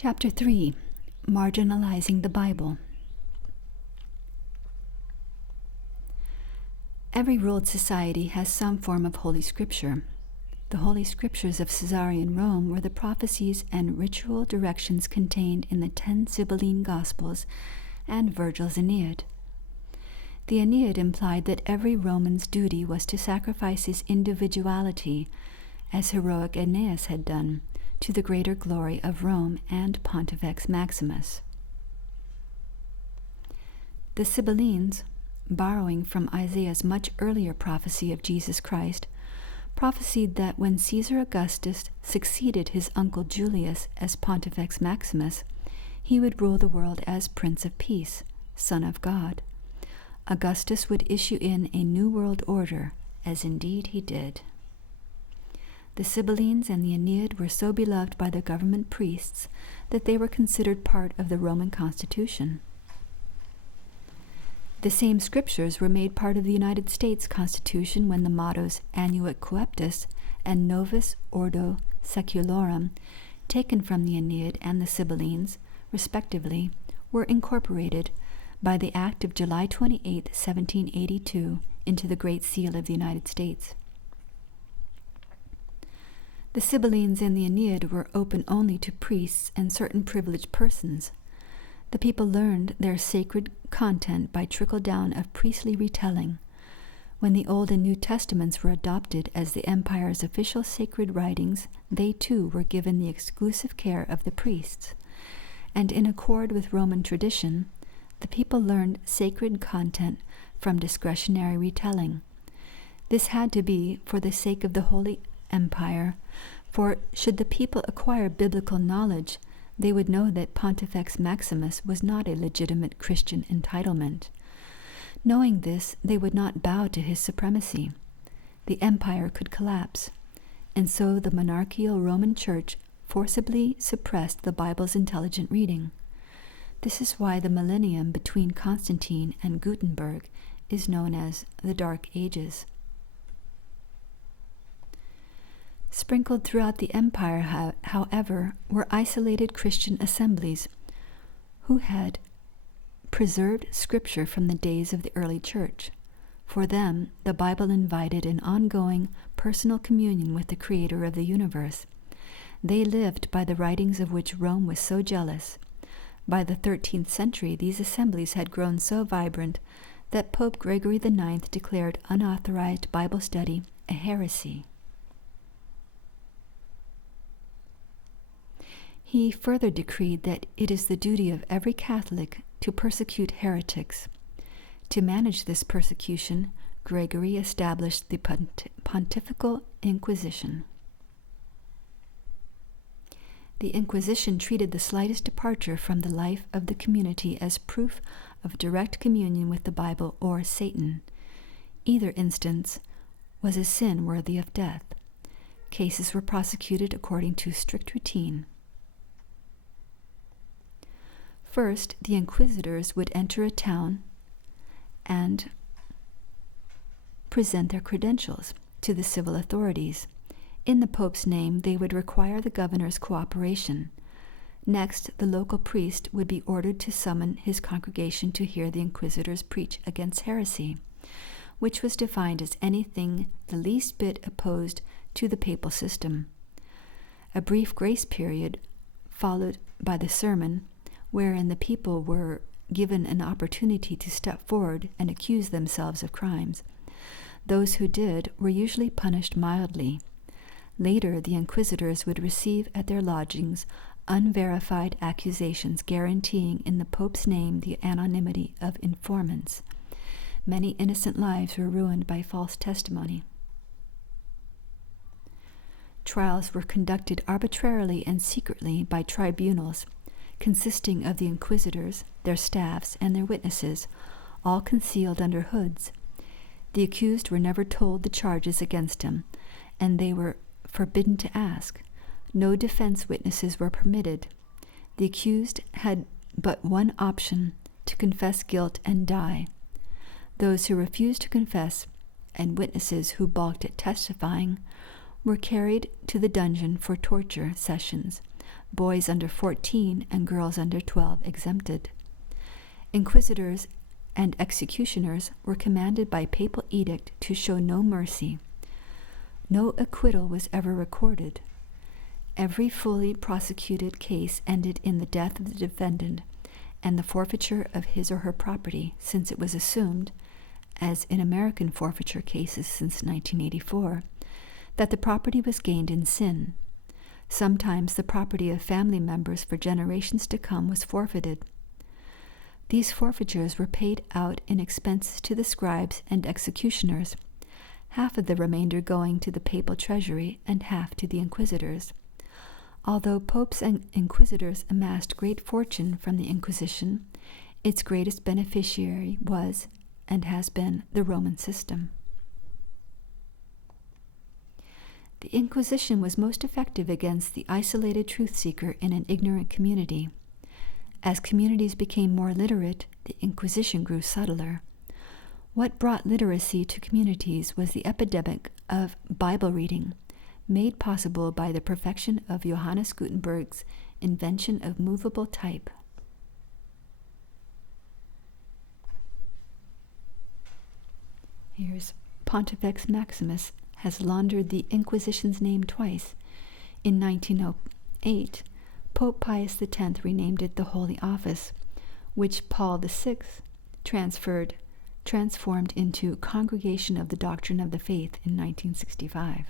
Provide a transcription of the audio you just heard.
Chapter 3. Marginalizing the Bible. Every ruled society has some form of Holy Scripture. The Holy Scriptures of Caesarean Rome were the prophecies and ritual directions contained in the 10 Sibylline Gospels and Virgil's Aeneid. The Aeneid implied that every Roman's duty was to sacrifice his individuality, as heroic Aeneas had done, to the greater glory of Rome and Pontifex Maximus. The Sibyllines, borrowing from Isaiah's much earlier prophecy of Jesus Christ, prophesied that when Caesar Augustus succeeded his uncle Julius as Pontifex Maximus, he would rule the world as Prince of Peace, Son of God. Augustus would issue in a new world order, as indeed he did. The Sibyllines and the Aeneid were so beloved by the government priests that they were considered part of the Roman constitution. The same scriptures were made part of the United States Constitution when the mottos Annuit Coeptus and Novus Ordo Secularum, taken from the Aeneid and the Sibyllines, respectively, were incorporated by the Act of July 28, 1782, into the Great Seal of the United States. The Sibyllines and the Aeneid were open only to priests and certain privileged persons. The people learned their sacred content by trickle-down of priestly retelling. When the Old and New Testaments were adopted as the empire's official sacred writings, they too were given the exclusive care of the priests. And in accord with Roman tradition, the people learned sacred content from discretionary retelling. This had to be for the sake of the Holy Empire, for should the people acquire biblical knowledge, they would know that Pontifex Maximus was not a legitimate Christian entitlement. Knowing this, they would not bow to his supremacy. The empire could collapse, and so the monarchical Roman Church forcibly suppressed the Bible's intelligent reading. This is why the millennium between Constantine and Gutenberg is known as the Dark Ages. Sprinkled throughout the empire, however, were isolated Christian assemblies who had preserved Scripture from the days of the early Church. For them, the Bible invited an ongoing personal communion with the Creator of the universe. They lived by the writings of which Rome was so jealous. By the 13th century, these assemblies had grown so vibrant that Pope Gregory IX declared unauthorized Bible study a heresy. He further decreed that it is the duty of every Catholic to persecute heretics. To manage this persecution, Gregory established the Pontifical Inquisition. The Inquisition treated the slightest departure from the life of the community as proof of direct communion with the Bible or Satan. Either instance was a sin worthy of death. Cases were prosecuted according to strict routine. First, the inquisitors would enter a town and present their credentials to the civil authorities. In the Pope's name, they would require the governor's cooperation. Next, the local priest would be ordered to summon his congregation to hear the inquisitors preach against heresy, which was defined as anything the least bit opposed to the papal system. A brief grace period followed by the sermon, wherein the people were given an opportunity to step forward and accuse themselves of crimes. Those who did were usually punished mildly. Later, the inquisitors would receive at their lodgings unverified accusations guaranteeing in the Pope's name the anonymity of informants. Many innocent lives were ruined by false testimony. Trials were conducted arbitrarily and secretly by tribunals, consisting of the inquisitors, their staffs, and their witnesses, all concealed under hoods. The accused were never told the charges against him, and they were forbidden to ask. No defense witnesses were permitted. The accused had but one option: to confess guilt and die. Those who refused to confess, and witnesses who balked at testifying, were carried to the dungeon for torture sessions, boys under 14 and girls under 12 exempted. Inquisitors and executioners were commanded by papal edict to show no mercy. No acquittal was ever recorded. Every fully prosecuted case ended in the death of the defendant and the forfeiture of his or her property, since it was assumed, as in American forfeiture cases since 1984, that the property was gained in sin. Sometimes the property of family members for generations to come was forfeited. These forfeitures were paid out in expenses to the scribes and executioners, half of the remainder going to the papal treasury and half to the inquisitors. Although popes and inquisitors amassed great fortune from the Inquisition, its greatest beneficiary was, and has been, the Roman system. The Inquisition was most effective against the isolated truth seeker in an ignorant community. As communities became more literate, the Inquisition grew subtler. What brought literacy to communities was the epidemic of Bible reading, made possible by the perfection of Johannes Gutenberg's invention of movable type. Here's Pontifex Maximus has laundered the Inquisition's name twice. In 1908, Pope Pius X renamed it the Holy Office, which Paul VI transformed into Congregation of the Doctrine of the Faith in 1965.